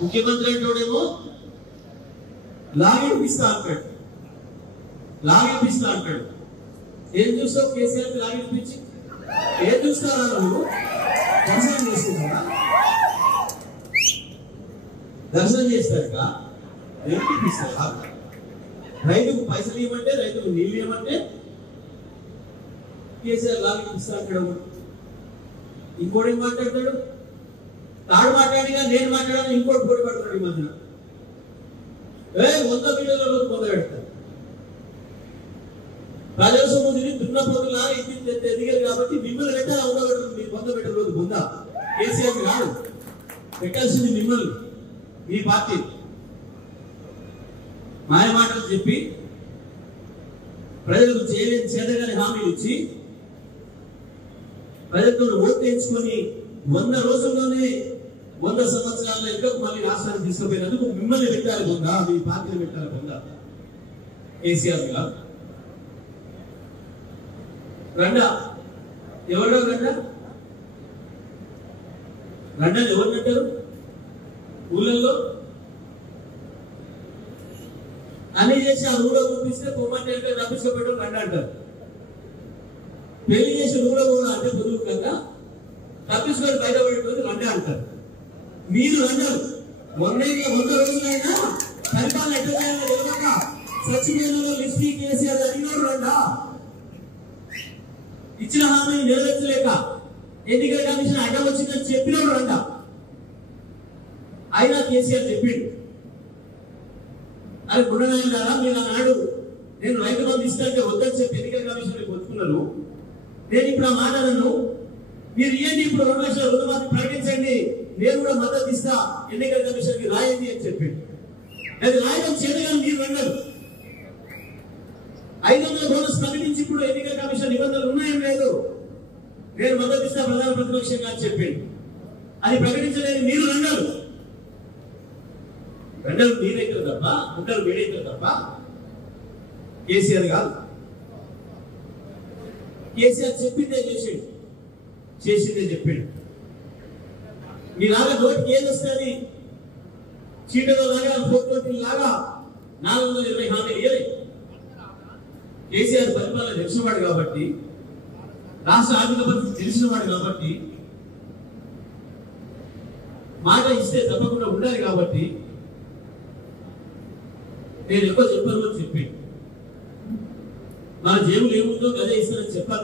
ముఖ్యమంత్రి అంటోడేమో లాగిపిస్తా అంటాడు, లాగిపిస్తా అంటాడు. ఏం చూస్తావు కేసీఆర్ లాగిపించి? ఏం చూస్తారా నువ్వు? దర్శనం చేసుకుంటారా? దర్శనం చేస్తాక ఏమిపిస్తారా? రైతుకు పైసలు ఇవ్వమంటే, రైతుకు నీళ్ళు ఇవ్వమంటే కేసీఆర్ లాగిపిస్తా అంటాడు. ఇంకోటి మాట్లాడతాడు, తాడు మాట్లాడిగా నేను మాట్లాడాలని ఇంకోటి పోటీ పడుతున్నాడు. ఈ మధ్యన 100 మీటర్ల రోజు మొదలు పెడతారు. ప్రజాస్వామ్యం దున్నపోతులా ఎదిగారు కాబట్టి మిమ్మల్ని పెట్టాలి. ఉండబెట్టరు, మీరు 100 మీటర్ల రోజు ముందా కేసీఆర్ కాదు పెట్టాల్సింది మిమ్మల్ని, మీ పార్టీ. మాయ మాటలు చెప్పి ప్రజలకు చేయలేని చేతగాని హామీలు ఇచ్చి ప్రజలతో ఓటు వేయించుకొని 100 రోజుల్లోనే 100 సంవత్సరాల ఇంకా మళ్ళీ రాష్ట్రాన్ని తీసుకుపోయినందుకు మిమ్మల్ని పెట్టాలి ఉందా, మీ పార్టీని పెట్టాలి ఉందా? కేసీఆర్ గారు రండా ఎవరో రండా రండని ఎవరినంటారు? ఊళ్ళల్లో అన్ని చేసి ఆ ఊళ్ళో పంపిస్తే పొమ్మంటే అంటే తప్పించుకోబెట్టడం రండి అంటారు. పెళ్లి చేసి ఊళ్ళో కూడా అంటే పొదుగు కనుక తప్పించుకొని బయటపడేటది రండి అంటారు. మీరు రండారు 100 రోజులైనా పరిపాలన ఎట్లా చేయాలో తెలియక సచివేలలో లిస్టీ కేసీఆర్ అడిగినాడు రండా. ఇచ్చిన హామీని నెరవేర్చలేక ఎన్నికల కమిషన్ అడ్డం వచ్చిందని చెప్పినాడు రండా. అయినా కేసీఆర్ చెప్పిండు, అది గుణనాయన గారా మీరు ఆనాడు నేను రైతు బంధు ఇస్తాంటే వద్దని చెప్పి ఎన్నికల కమిషన్ ఒప్పుకున్నాను. నేను ఇప్పుడు ఆ మాటలను మీరు ఇవ్వండి, ఇప్పుడు 2 లక్షల రుణమాఫీ ప్రకటించండి, నేను కూడా మద్దతు ఇస్తా, ఎన్నికల కమిషన్ కి రాయండి అని చెప్పిండు. అది రాయడం చేయడం మీరు రండరు. 500 బోనస్ ప్రకటించి ఇప్పుడు ఎన్నికల కమిషన్ నిబంధనలు ఉన్నాయేం లేదు, నేను మద్దతు ఇస్తా ప్రధాన ప్రతిపక్షంగా అని చెప్పిండు. అది ప్రకటించలేదు, మీరు రండరు. రండరు మీరైతే తప్ప, ఉండరు మీరైతే తప్ప కేసీఆర్ కాదు. కేసీఆర్ చెప్పిందే చేసిండు, చేసిందే చెప్పిండు. మీలాగా నోటికి ఏది వస్తుంది? చీటలో లాగా 420 లాగా 420 హామీలు ఇవ్వలేదు. కేసీఆర్ పరిపాలన తెలిసినవాడు కాబట్టి, రాష్ట్ర ఆర్థిక పరిస్థితి తెలిసినవాడు కాబట్టి, మాట ఇస్తే తప్పకుండా ఉండాలి కాబట్టి నేను ఎక్కువ చెప్పాను అని చెప్పి మన జేబులు ఏముందో గదే ఇస్తానని చెప్పాలి.